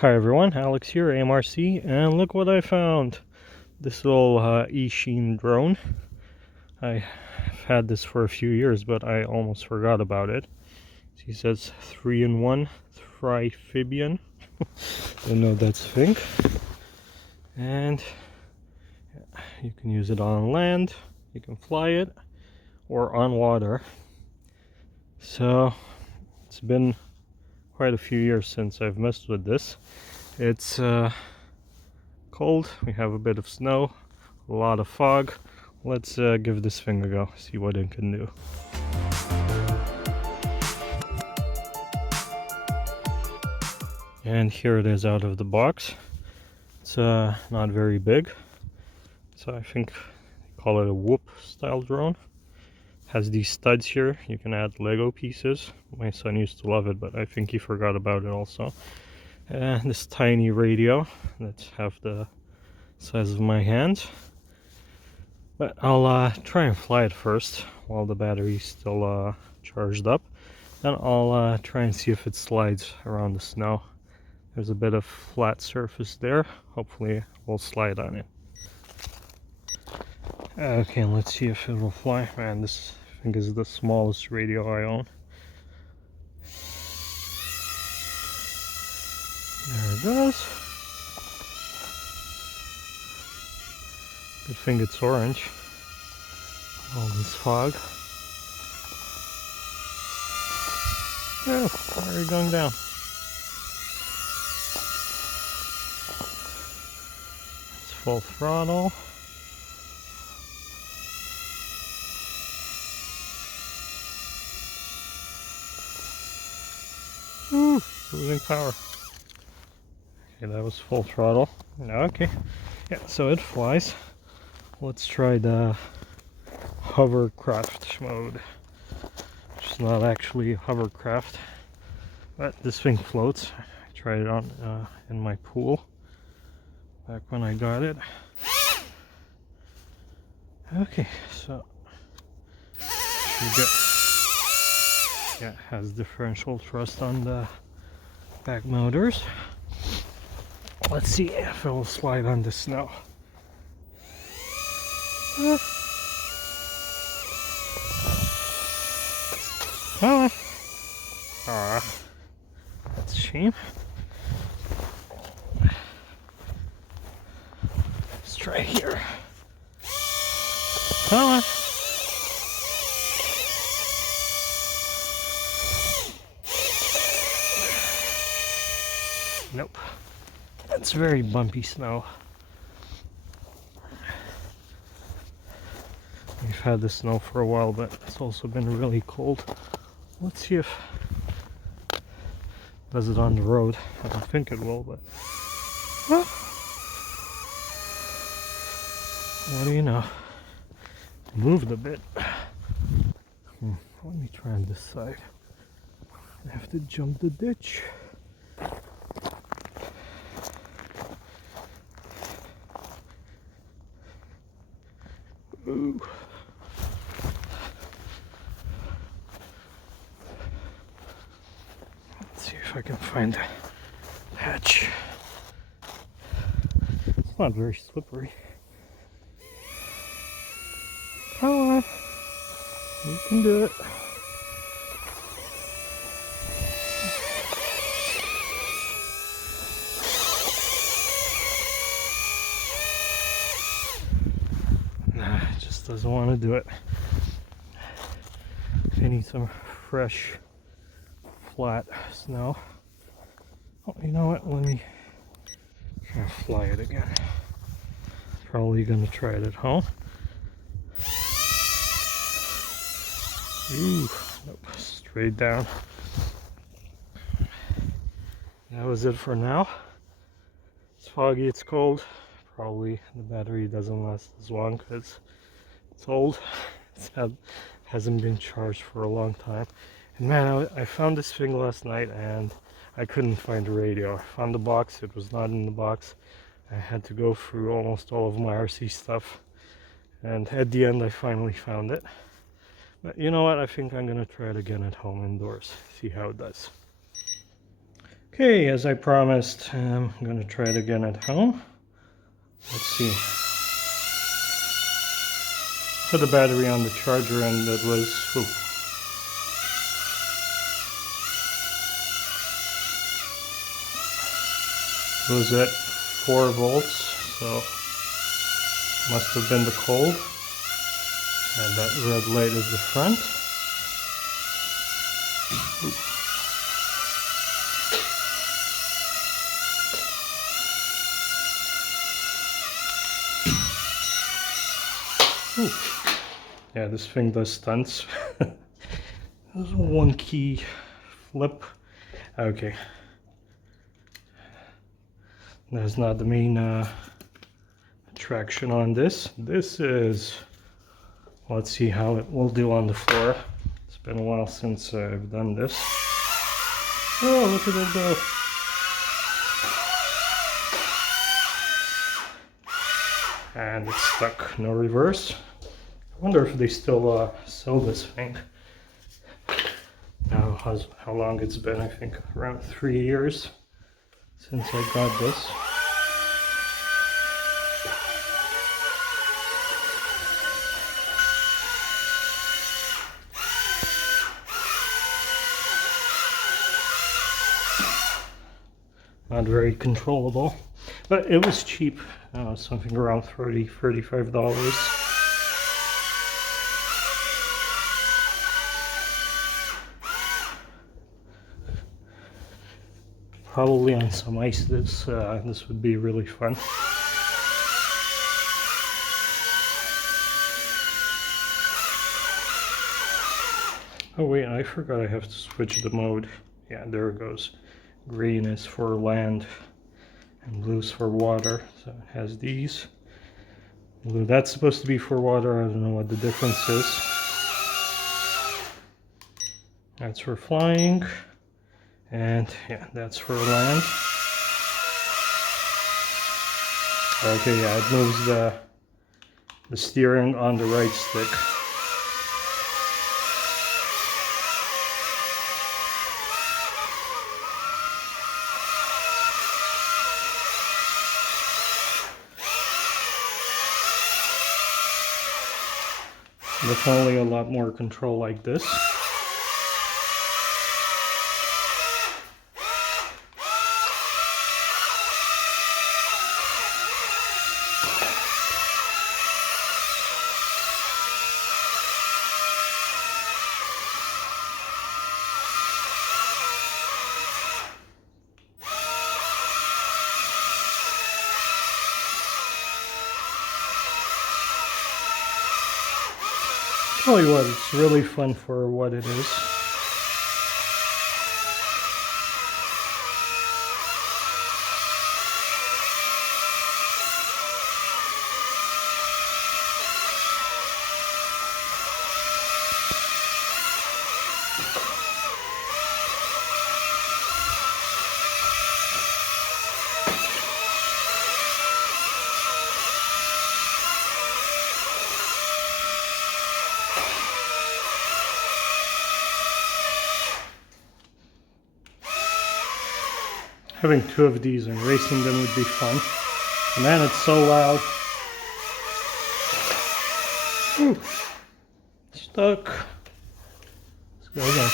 Hi everyone, Alex here, AMRC, and look what I found. This little Eachine drone. I've had this for a few years, but I almost forgot about it. She says 3-in-1 Thrifibian. I know that's Fink. And you can use it on land, you can fly it, or on water. So it's been quite a few years since I've messed with this. It's cold, we have a bit of snow, a lot of fog. Let's give this thing a go, see what it can do. And here it is out of the box. It's not very big, so I think they call it a whoop style drone. Has these studs here, you can add Lego pieces. My son used to love it, but I think he forgot about it also. And this tiny radio that's half the size of my hand. But I'll try and fly it first while the battery's still charged up. Then I'll try and see if it slides around the snow. There's a bit of flat surface there. Hopefully we'll slide on it. Okay, let's see if it will fly. Man, this I think is the smallest radio I own. There it goes. Good thing it's orange. All this fog. Oh, already going down. It's full throttle. Ooh, losing power. Okay, that was full throttle. Okay, yeah, so it flies. Let's try the Hovercraft mode, which is not actually Hovercraft, but this thing floats. I tried it on in my pool back when I got it. Okay, so yeah, it has differential thrust on the back motors. Let's see if it will slide on the snow. That's a shame. Let's try here. Come on. Nope. That's very bumpy snow. We've had the snow for a while, but it's also been really cold. Let's see if it does it on the road. I don't think it will, but what do you know? Moved a bit. Let me try on this side. I have to jump the ditch. Ooh. Let's see if I can find a hatch. It's not very slippery. Come on. You can do it. Nah, it just doesn't want to do it. I need some fresh, flat snow. Oh, you know what? Let me try to fly it again. Probably gonna try it at home. Ooh, nope, straight down. That was it for now. It's foggy, it's cold. Probably the battery doesn't last as long because it's old. Hasn't been charged for a long time. And man, I found this thing last night and I couldn't find the radio. I found the box, it was not in the box. I had to go through almost all of my RC stuff. And at the end I finally found it. But you know what, I think I'm gonna try it again at home indoors, see how it does. Okay, as I promised, I'm going to try it again at home. Let's see. Put the battery on the charger and it was... It was at 4 volts, so must have been the cold. And that red light is the front. Ooh. Yeah, this thing does stunts. There's one key flip. Okay. That's not the main attraction on this. This is, let's see how it will do on the floor. It's been a while since I've done this. Oh, look at it go. And it's stuck, no reverse. I wonder if they still sell this thing. Now, how long it's been, I think around 3 years since I got this. Not very controllable, but it was cheap, something around $35. Probably on some ice, this would be really fun. Oh wait, I forgot I have to switch the mode. Yeah, there it goes. Green is for land and blue is for water. So it has these. Blue, that's supposed to be for water. I don't know what the difference is. That's for flying. And yeah, that's for land. Okay, yeah, it moves the steering on the right stick. Definitely a lot more control like this. Tell you what, it's really fun for what it is. Having 2 of these and racing them would be fun. Man, it's so loud. Ooh. Stuck. Let's go again.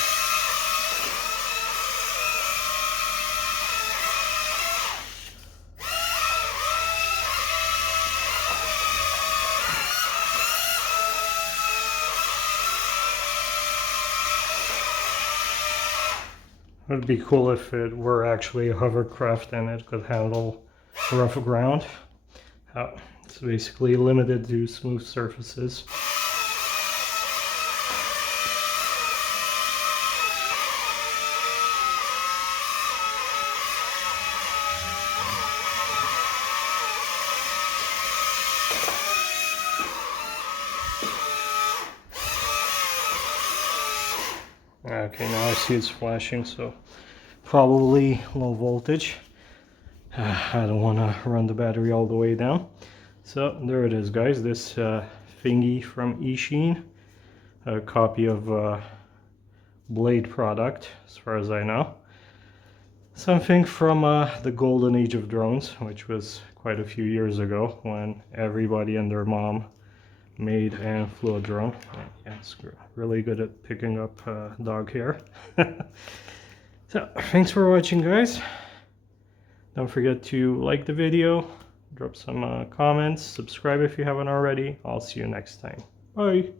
It would be cool if it were actually a hovercraft and it could handle rough ground. It's basically limited to smooth surfaces. Okay, now I see it's flashing, so probably low voltage. I don't want to run the battery all the way down. So there it is, guys. This thingy from Eachine, a copy of Blade product, as far as I know. something from the golden age of drones, which was quite a few years ago when everybody and their mom made and flew a drone. Yeah, it's really good at picking up dog hair. So thanks for watching, guys. Don't forget to like the video, drop some comments, subscribe if you haven't already. I'll see you next time. Bye.